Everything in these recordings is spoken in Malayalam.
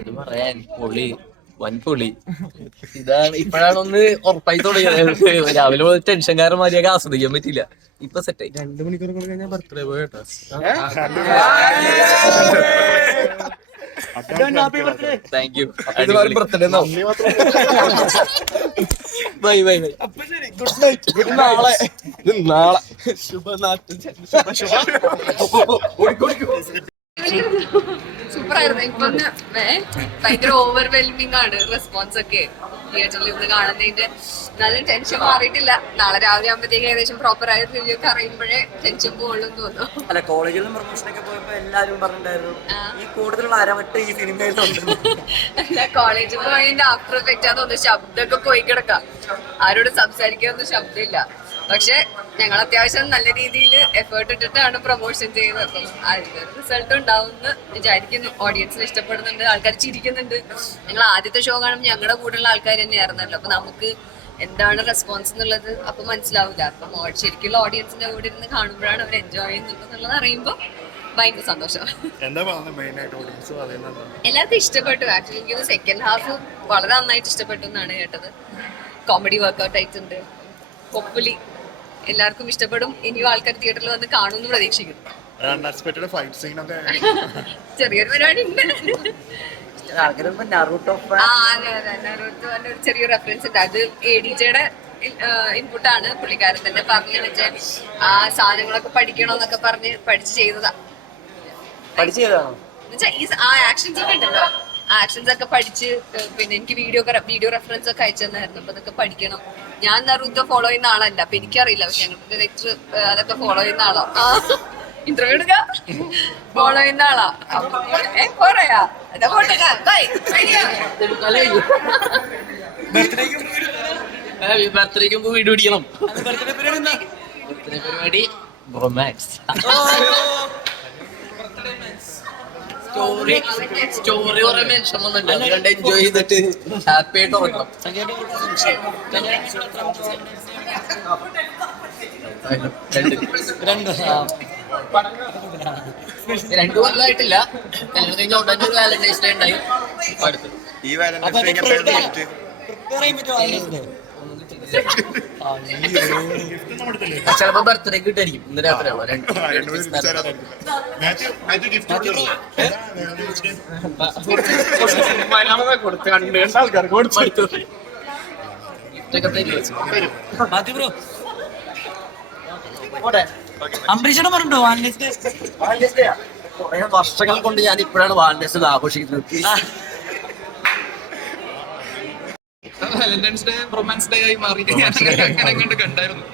ഇത് പറയാൻ പൊളി വൻപൊളി. ഇതാണ് ഇപ്പോഴാണ് ഒന്ന് ഉറപ്പായി തുടങ്ങിയത്. രാവിലെ ടെൻഷൻകാരൻ മാതിരിയൊക്കെ ആസ്വദിക്കാൻ പറ്റില്ല. ഇപ്പൊ സെറ്റായി. 2 മണിക്കൂർ കഴിഞ്ഞാൽ ബർത്ത്ഡേ പോയി കേട്ടോ. Thank you. Bye bye bye. അപ്പൊ ശരി, ഗുഡ് നൈറ്റ്. ഗുഡ് നാളെ നാളെ ശുഭനാട്ടിൽ സൂപ്പർ ആയിരുന്നു. ഇപ്പൊ ഭയങ്കര ഓവർവെൽമിംഗ് ആണ് റെസ്പോൺസ് ഒക്കെ തിയേറ്ററിൽ ഇരുന്ന് കാണുന്നതിന്റെ. എന്നാലും ടെൻഷൻ മാറിയിട്ടില്ല. നാളെ രാവിലെ ആകുമ്പോഴത്തേക്ക് ഏകദേശം പ്രോപ്പർ ആയ റിവ്യൂ ഒക്കെ അറിയുമ്പോഴേ ടെൻഷൻ പോകുള്ളൂ തോന്നുന്നു. അല്ല, കോളേജിലും പ്രൊമോഷനൊക്കെ പോയപ്പോ എല്ലാരും പറഞ്ഞിട്ടുണ്ടായിരുന്നു ഈ കൂടുതലുള്ള അരമട്ട് ഈ സിനിമയിലുണ്ട്. അല്ല, കോളേജിൽ പോയതിന്റെ ആഫ്റ്റർ എഫക്റ്റ് തോന്നുന്നു. ശബ്ദമൊക്കെ പോയി കിടക്കാം. ആരോട് സംസാരിക്കാനൊന്നും ശബ്ദമില്ല. പക്ഷെ ഞങ്ങൾ അത്യാവശ്യം നല്ല രീതിയിൽ എഫേർട്ട് ഇട്ടിട്ടാണ് പ്രൊമോഷൻ ചെയ്യുന്നത്. അപ്പം അതിന്റെ റിസൾട്ട് ഉണ്ടാവും എന്ന് വിചാരിക്കുന്നു. ഓഡിയൻസിന് ഇഷ്ടപ്പെടുന്നുണ്ട്, ആൾക്കാർ ചിരിക്കുന്നുണ്ട്. ഞങ്ങൾ ആദ്യത്തെ ഷോ കാണുമ്പോൾ ഞങ്ങളുടെ കൂടെയുള്ള ആൾക്കാർ തന്നെയായിരുന്നല്ലോ. അപ്പൊ നമുക്ക് എന്താണ് റെസ്പോൺസ് എന്നുള്ളത് അപ്പൊ മനസ്സിലാവില്ല. അപ്പം ശരിക്കുള്ള ഓഡിയൻസിന്റെ കൂടെ ഇരുന്ന് കാണുമ്പോഴാണ് അവർ എൻജോയ് ചെയ്യുന്നുള്ളത് അറിയുമ്പോൾ ഭയങ്കര സന്തോഷം. എല്ലാവർക്കും ഇഷ്ടപ്പെട്ടു. ആക്ച്വലി എനിക്ക് സെക്കൻഡ് ഹാഫ് വളരെ നന്നായിട്ട് ഇഷ്ടപ്പെട്ടു എന്നാണ് കേട്ടത്. കോമഡി വർക്ക്ഔട്ട് ആയിട്ടുണ്ട്. ഹോപ്പ്ഫുള്ളി എല്ലാവർക്കും ഇഷ്ടപ്പെടും. ഇനിയും ആൾക്കാർ തിയേറ്ററിൽ വന്ന് കാണുമെന്ന് പ്രതീക്ഷിക്കുന്നു. ചെറിയൊരു പരിപാടി ഉണ്ട്. ചെറിയൊരു റെഫറൻസ് ഉണ്ട്. അത് ADJയുടെ ഇൻപുട്ടാണ്. പുള്ളിക്കാരൻ തന്നെ പറഞ്ഞു വെച്ച ആ സാധനങ്ങളൊക്കെ പഠിക്കണമെന്നൊക്കെ പറഞ്ഞ് പഠിച്ച് ചെയ്തതാ. ആ ആക്ഷൻസ് ഒക്കെ ഉണ്ടല്ലോ, ആ ആക്ഷൻസ് ഒക്കെ പഠിച്ച് പിന്നെ എനിക്ക് വീഡിയോ റെഫറൻസ് ഒക്കെ അയച്ചു തന്നായിരുന്നു. അപ്പൊ അതൊക്കെ പഠിക്കണം. ഞാൻ നറൂട്ടോ ഫോളോ ചെയ്യുന്ന ആളല്ല, അപ്പൊ എനിക്കറിയില്ല. പക്ഷെ ഞങ്ങളുടെ ഡയറക്ടർ അതൊക്കെ ഫോളോ ചെയ്യുന്ന ആളാ. ഇന്റർവ്യൂ എടുക്ക ഫോളോ ചെയ്യുന്ന ആളാ. പോരാ ബർത്ത്ഡേക്ക് വീഡിയോ പിടിക്കണം. പരിപാടി റൊമാൻസ് സ്റ്റോറി കുറെ മെൻഷൻ വന്നിട്ടുണ്ട്. അതുകൊണ്ട് എൻജോയ് ചെയ്തിട്ട് ഹാപ്പി ആയിട്ട് ഉറങ്ങണം. 2 കൊല്ലമായിട്ടില്ല. കല്യാണം കഴിഞ്ഞ ഉടനെ ഒരു വാലന്റൈൻസ് ഡേ ഉണ്ടായി. അടുത്ത് ഈ വാലന്റൈൻസ് ചിലപ്പോ ബർത്ത്ഡേ കിട്ടായിരിക്കും. ഇന്ന് രാത്രിയാണോ? അംബരീഷണം പറഞ്ഞോ കുറെ വർഷങ്ങൾ കൊണ്ട് ഞാൻ ഇപ്പോഴാണ് വാലന്റൈൻസ് ആഘോഷിക്കുന്നത്. വാലന്റൈൻസ് ഡേ റൊമാൻസ് ഡേ ആയി മാറി. ഞാൻ അങ്ങനെ കണ്ട് കണ്ടായിരുന്നു.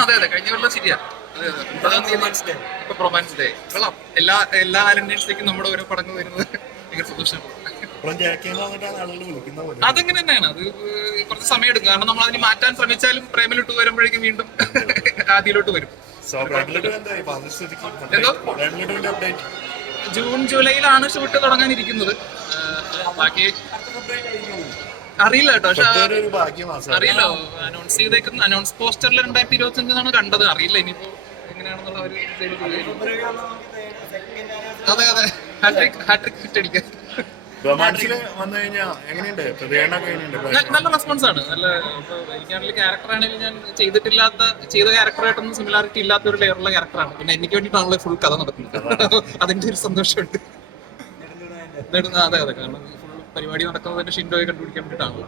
അതെ കഴിഞ്ഞ കൊല്ലം ശരിയാ. ഇപ്പൊ റൊമാൻസ് ഡേ കൊള്ളാം. എല്ലാ വാലന്റൈൻസ് ഡേക്കും നമ്മുടെ ഓരോ പടങ്ങൾ വരുന്നത് ഭയങ്കര സന്തോഷമാണ്. അതങ്ങനെ തന്നെയാണ്. അത് കുറച്ച് സമയം എടുക്കും. കാരണം നമ്മൾ അതിന് മാറ്റാൻ ശ്രമിച്ചാലും പ്രേമിലോട്ട് വരുമ്പോഴേക്കും വീണ്ടും ആദ്യയിലോട്ട് വരും. എന്തോ ജൂൺ ജൂലൈയിലാണ് ഷൂട്ട് തുടങ്ങാനിരിക്കുന്നത്. ബാക്കി അറിയില്ല കേട്ടോ. പക്ഷെ അറിയില്ല, അനൗൺസ് ചെയ്തേക്കുന്ന അനൗൺസ് പോസ്റ്ററിൽ 2025 കണ്ടത്. അറിയില്ല ഇനിയിപ്പോ എങ്ങനെയാണെന്നുള്ള ഒരു ഹാട്രിക് ഹിറ്റ് അടിക്കാൻ. നല്ല റെസ്പോൺസ് ആണ്. നല്ല എനിക്കാണെങ്കിൽ ക്യാരക്ടർ ആണെങ്കിൽ ഞാൻ ചെയ്ത ക്യാരക്ടറായിട്ടൊന്നും സിമിലാരിറ്റി ഇല്ലാത്ത ഒരു ലെയറുള്ള ക്യാരക്ടറാണ്. പിന്നെ എനിക്ക് വേണ്ടിയിട്ടാണല്ലോ ഫുൾ കഥ നടക്കുന്നത്. അതിന്റെ ഒരു സന്തോഷമുണ്ട്. അതെ കാരണം ഫുൾ പരിപാടി നടക്കുന്നത് തന്നെ ഷിൻഡോയെ കണ്ടുപിടിക്കാൻ വേണ്ടിയിട്ടാണല്ലോ.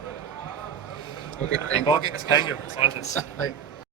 Okay, thank you.